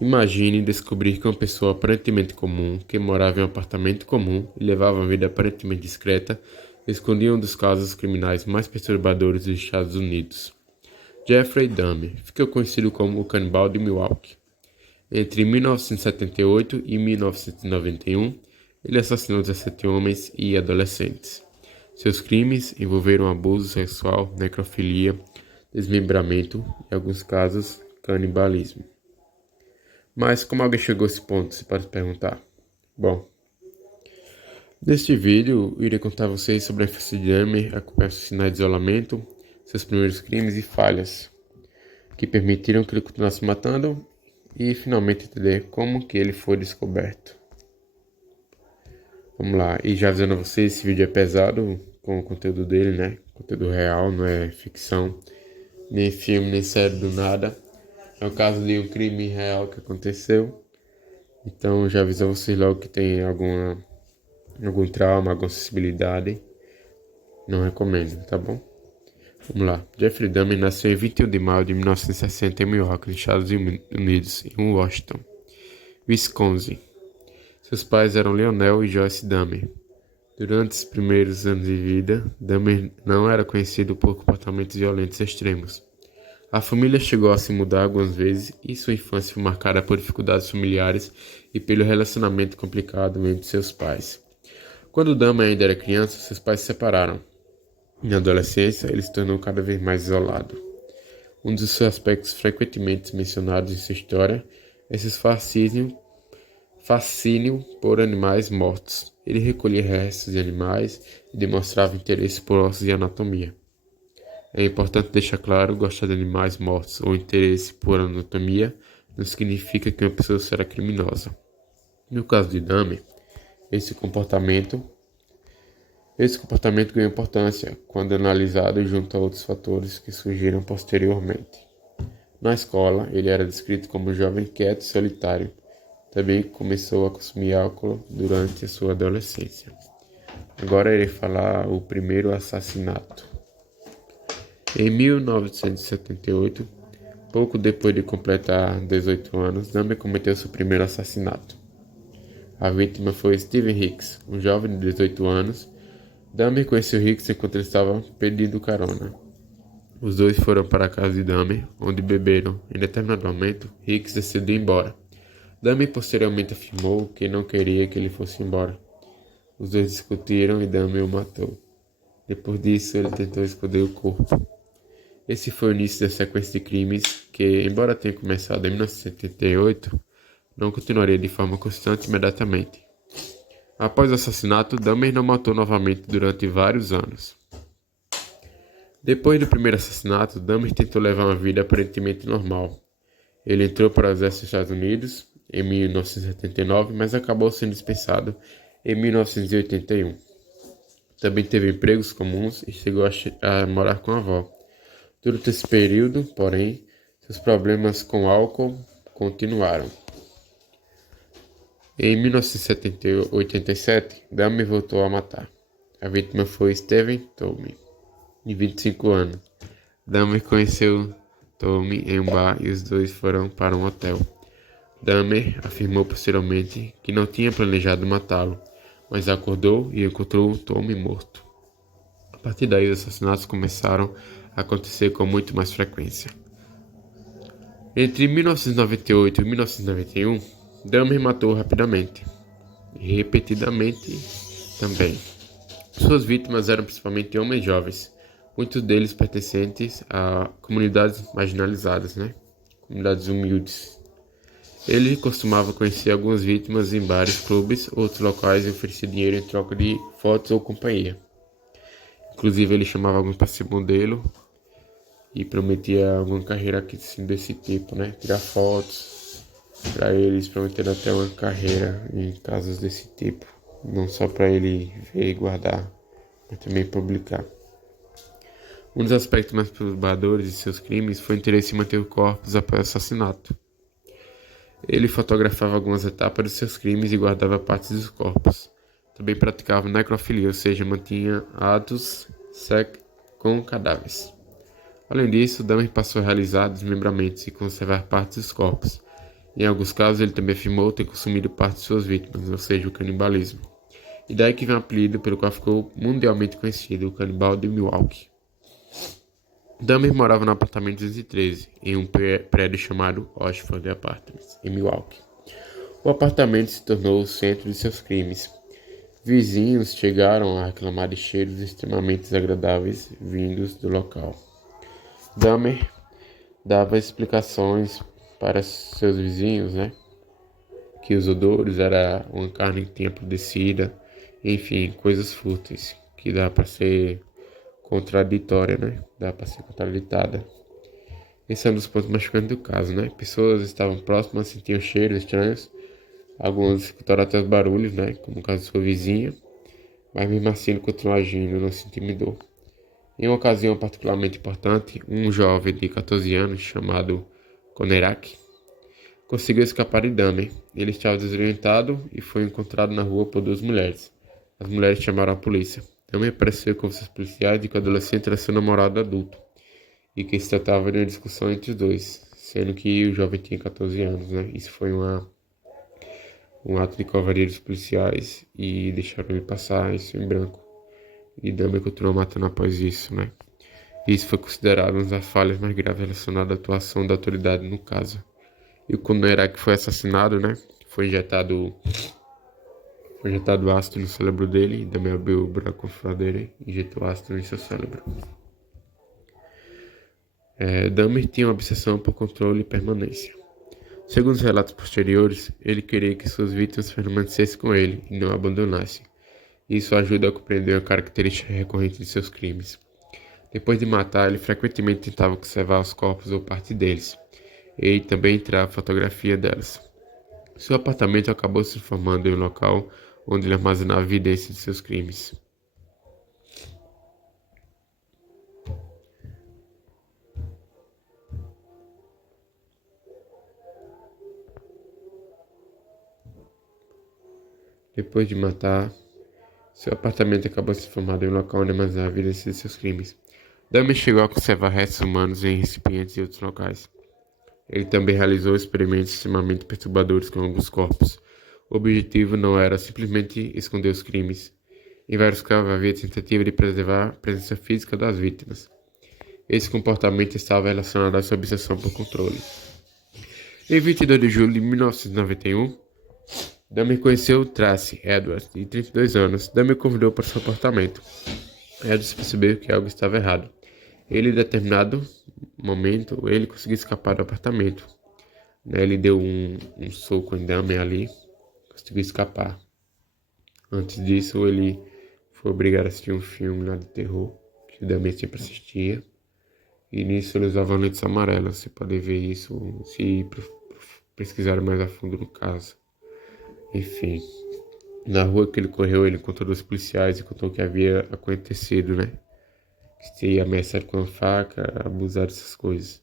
Imagine descobrir que uma pessoa aparentemente comum, que morava em um apartamento comum e levava uma vida aparentemente discreta, escondia um dos casos criminais mais perturbadores dos Estados Unidos. Jeffrey Dahmer ficou conhecido como o Canibal de Milwaukee. Entre 1978 e 1991, ele assassinou 17 homens e adolescentes. Seus crimes envolveram abuso sexual, necrofilia, desmembramento e, em alguns casos, canibalismo. Mas como alguém chegou a esse ponto, você pode perguntar. Bom, neste vídeo eu irei contar a vocês sobre a infância de Dahmer, acompanhar seus sinais de isolamento, seus primeiros crimes e falhas, que permitiram que ele continuasse matando e finalmente entender como que ele foi descoberto. Vamos lá, e já avisando a vocês, esse vídeo é pesado com o conteúdo dele, né? Conteúdo real, não é ficção, nem filme, nem série do nada. É o caso de um crime real que aconteceu. Então já aviso a vocês logo que tem algum trauma, alguma sensibilidade. Não recomendo, tá bom? Vamos lá. Jeffrey Dahmer nasceu em 21 de maio de 1960 em Milwaukee, nos Estados Unidos, em Washington, Wisconsin. Seus pais eram Leonel e Joyce Dahmer. Durante os primeiros anos de vida, Dahmer não era conhecido por comportamentos violentos extremos. A família chegou a se mudar algumas vezes e sua infância foi marcada por dificuldades familiares e pelo relacionamento complicado entre seus pais. Quando Dahmer ainda era criança, seus pais se separaram. Na adolescência, ele se tornou cada vez mais isolado. Um dos seus aspectos frequentemente mencionados em sua história é seu fascínio por animais mortos. Ele recolhia restos de animais e demonstrava interesse por ossos e anatomia. É importante deixar claro, gostar de animais mortos ou interesse por anatomia não significa que uma pessoa será criminosa. No caso de Dahmer, esse comportamento ganha importância quando analisado junto a outros fatores que surgiram posteriormente. Na escola, ele era descrito como um jovem quieto e solitário. Também começou a consumir álcool durante a sua adolescência. Agora irei falar o primeiro assassinato. Em 1978, pouco depois de completar 18 anos, Dahmer cometeu seu primeiro assassinato. A vítima foi Steven Hicks, um jovem de 18 anos. Dahmer conheceu Hicks enquanto ele estava pedindo carona. Os dois foram para a casa de Dahmer, onde beberam. Em determinado momento, Hicks decidiu ir embora. Dahmer posteriormente afirmou que não queria que ele fosse embora. Os dois discutiram e Dahmer o matou. Depois disso, ele tentou esconder o corpo. Esse foi o início da sequência de crimes que, embora tenha começado em 1978, não continuaria de forma constante imediatamente. Após o assassinato, Dahmer não matou novamente durante vários anos. Depois do primeiro assassinato, Dahmer tentou levar uma vida aparentemente normal. Ele entrou para o exército dos Estados Unidos em 1979, mas acabou sendo dispensado em 1981. Também teve empregos comuns e chegou a morar com a avó. Durante esse período, porém, seus problemas com álcool continuaram. Em 1987, Dahmer voltou a matar. A vítima foi Steven Tommy, de 25 anos. Dahmer conheceu Tommy em um bar e os dois foram para um hotel. Dahmer afirmou posteriormente que não tinha planejado matá-lo, mas acordou e encontrou Tommy morto. A partir daí, os assassinatos começaram a acontecer com muito mais frequência. Entre 1998 e 1991, Dahmer matou rapidamente e repetidamente também. Suas vítimas eram principalmente homens jovens, muitos deles pertencentes a comunidades marginalizadas, comunidades humildes. Ele costumava conhecer algumas vítimas em bares, clubes, outros locais e oferecia dinheiro em troca de fotos ou companhia. Inclusive, ele chamava alguns para ser modelo e prometia alguma carreira assim, desse tipo, tirar fotos para eles, prometendo até uma carreira em casos desse tipo. Não só para ele ver e guardar, mas também publicar. Um dos aspectos mais perturbadores de seus crimes foi o interesse em manter corpos após o assassinato. Ele fotografava algumas etapas de seus crimes e guardava partes dos corpos. Também praticava necrofilia, ou seja, mantinha atos sexuais com cadáveres. Além disso, Dahmer passou a realizar desmembramentos e conservar partes dos corpos. Em alguns casos, ele também afirmou ter consumido parte de suas vítimas, ou seja, o canibalismo. E daí que vem o apelido pelo qual ficou mundialmente conhecido, o canibal de Milwaukee. Dahmer morava no apartamento 213, em um prédio chamado Oxford Apartments, em Milwaukee. O apartamento se tornou o centro de seus crimes. Vizinhos chegaram a reclamar de cheiros extremamente desagradáveis vindos do local. Dahmer dava explicações para seus vizinhos, que os odores era uma carne que tinha apodrecida, enfim, coisas fúteis, que dá para ser contraditória, Dá para ser contraditada. Esse é um dos pontos mais chocantes do caso, Pessoas estavam próximas, sentiam cheiros estranhos, algumas escutaram até os barulhos, como o caso de sua vizinha, mas mesmo assim ele continuou agindo, não se intimidou. Em uma ocasião particularmente importante, um jovem de 14 anos, chamado Konerak, conseguiu escapar de Dahmer. Ele estava desorientado e foi encontrado na rua por duas mulheres. As mulheres chamaram a polícia. Dahmer apareceu com os policiais de que o adolescente era seu namorado adulto e que se tratava de uma discussão entre os dois, sendo que o jovem tinha 14 anos, Isso foi um ato de covardia dos policiais e deixaram ele passar isso em branco. E Dahmer continuou matando após isso, Isso foi considerado uma das falhas mais graves relacionadas à atuação da autoridade no caso. E quando o Iraque foi assassinado, foi injetado ácido no cérebro dele, e Dahmer abriu o buraco com dele e injetou ácido em seu cérebro. Dahmer tinha uma obsessão por controle e permanência. Segundo os relatos posteriores, ele queria que suas vítimas permanecessem com ele e não abandonassem. Isso ajuda a compreender uma característica recorrente de seus crimes. Depois de matar, ele frequentemente tentava conservar os corpos ou parte deles. Ele também tirava fotografia delas. Seu apartamento acabou se transformando em um local onde ele armazenava evidências de seus crimes. Depois de matar, seu apartamento acabou se transformando em um local onde armazenava evidências de seus crimes. Dahmer chegou a conservar restos humanos em recipientes e outros locais. Ele também realizou experimentos extremamente perturbadores com alguns corpos. O objetivo não era simplesmente esconder os crimes. Em vários casos havia tentativa de preservar a presença física das vítimas. Esse comportamento estava relacionado à sua obsessão por controle. Em 22 de julho de 1991, Dahmer conheceu Tracy Edwards, de 32 anos. Dahmer convidou para seu apartamento. Edwards percebeu que algo estava errado. Ele, em determinado momento, ele conseguiu escapar do apartamento. Ele deu um soco em Dahmer ali, conseguiu escapar. Antes disso, ele foi obrigado a assistir um filme lá de terror, que o Dahmer sempre assistia. E nisso ele usava lentes amarelas. Você pode ver isso se pesquisar mais a fundo no caso. Enfim, na rua que ele correu, ele encontrou dois policiais e contou o que havia acontecido, Que se ameaçado com a faca, abusado dessas coisas.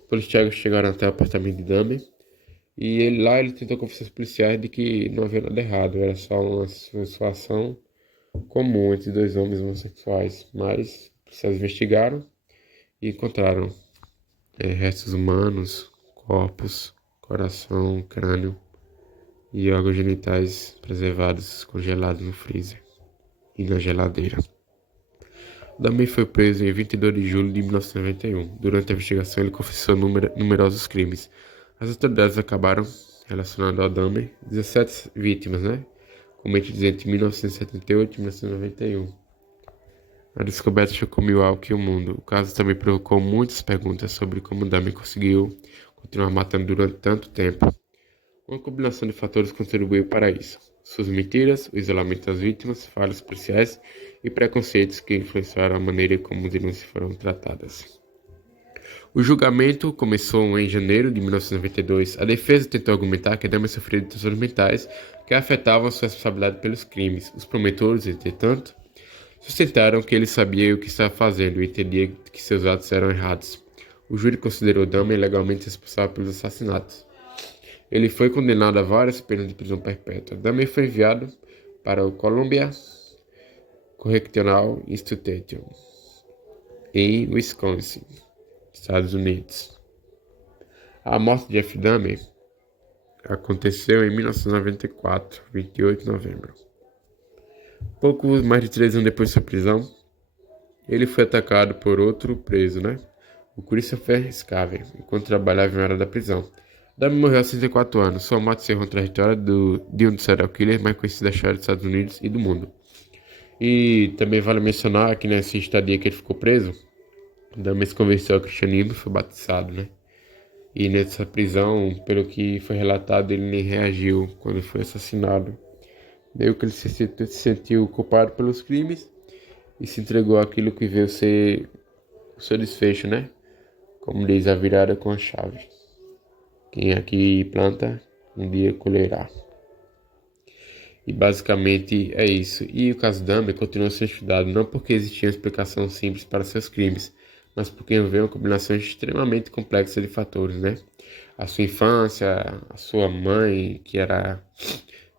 Os policiais chegaram até o apartamento de Dahmer e ele tentou convencer os policiais de que não havia nada errado, era só uma situação comum entre dois homens homossexuais. Mas os policiais investigaram e encontraram restos humanos, corpos, coração, crânio e órgãos genitais preservados, congelados no freezer e na geladeira. Dahmer foi preso em 22 de julho de 1991. Durante a investigação, ele confessou numerosos crimes. As autoridades acabaram relacionando a Dahmer 17 vítimas, como entre 1978 e 1991. A descoberta chocou Milwaukee e o mundo. O caso também provocou muitas perguntas sobre como Dahmer conseguiu continuar matando durante tanto tempo. Uma combinação de fatores contribuiu para isso. Suas mentiras, o isolamento das vítimas, falhas policiais e preconceitos que influenciaram a maneira como as denúncias foram tratadas. O julgamento começou em janeiro de 1992. A defesa tentou argumentar que Dahmer sofria de transtornos mentais que afetavam sua responsabilidade pelos crimes. Os promotores, entretanto, sustentaram que ele sabia o que estava fazendo e entendia que seus atos eram errados. O júri considerou Dahmer legalmente responsável pelos assassinatos. Ele foi condenado a várias penas de prisão perpétua. Dahmer foi enviado para o Columbia Correctional Institution, em Wisconsin, Estados Unidos. A morte de Jeff Dahmer Aconteceu em 1994, 28 de novembro. Pouco mais de 3 anos depois de sua prisão, ele foi atacado por outro preso, né? O Christopher Scaven, enquanto trabalhava em uma área da prisão. Dahmer morreu aos 64 anos. Sua morte encerrou uma trajetória de um dos serial killers mais conhecidos da história dos Estados Unidos e do mundo. E também vale mencionar que nessa estadia que ele ficou preso, Dahmer se converteu ao cristianismo e foi batizado, né? E nessa prisão, pelo que foi relatado, ele nem reagiu quando foi assassinado. Meio que ele se sentiu culpado pelos crimes e se entregou àquilo que veio ser o seu desfecho, né? Como diz a virada com a chave. Quem aqui planta, um dia colherá. E basicamente é isso. E o caso Dahmer continua sendo estudado não porque existia uma explicação simples para seus crimes, mas porque envolveu uma combinação extremamente complexa de fatores, né? A sua infância, a sua mãe, que era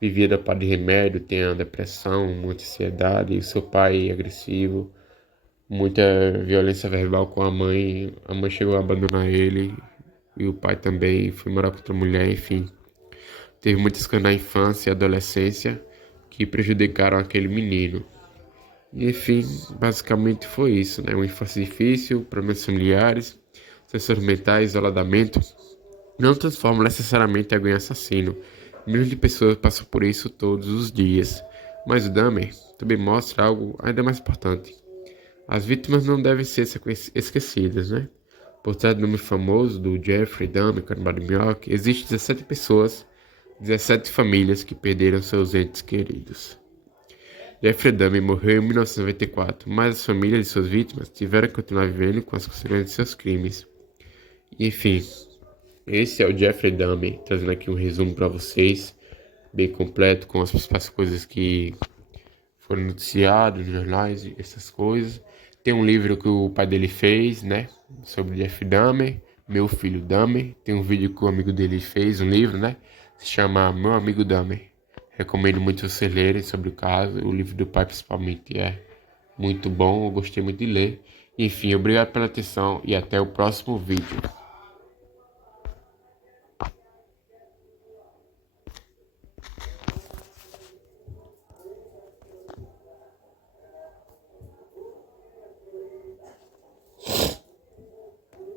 vivia da parte de remédio, tem a depressão, muita ansiedade, e o seu pai agressivo, muita violência verbal com a mãe chegou a abandonar ele, e o pai também foi morar com outra mulher, enfim. Teve muitas coisas na infância e adolescência que prejudicaram aquele menino. E, enfim, basicamente foi isso, né? Uma infância difícil, problemas familiares, transtornos mentais, isolamento, não transformam necessariamente alguém em assassino. Milhões de pessoas passam por isso todos os dias. Mas o Dahmer também mostra algo ainda mais importante. As vítimas não devem ser esquecidas, né? Por trás do nome famoso do Jeffrey Dahmer, canibal de New York, existem 17 pessoas, 17 famílias que perderam seus entes queridos. Jeffrey Dahmer morreu em 1994, mas as famílias de suas vítimas tiveram que continuar vivendo com as consequências de seus crimes. Enfim, esse é o Jeffrey Dahmer, trazendo aqui um resumo para vocês, bem completo, com as principais coisas que foram noticiadas nos jornais, essas coisas. Tem um livro que o pai dele fez, né, sobre Jeffrey Dahmer, Meu Filho Dahmer. Tem um vídeo que o amigo dele fez, um livro, né, se chama Meu Amigo Dahmer. Recomendo muito vocês lerem sobre o caso. O livro do pai, principalmente, é muito bom. Eu gostei muito de ler. Enfim, obrigado pela atenção e até o próximo vídeo.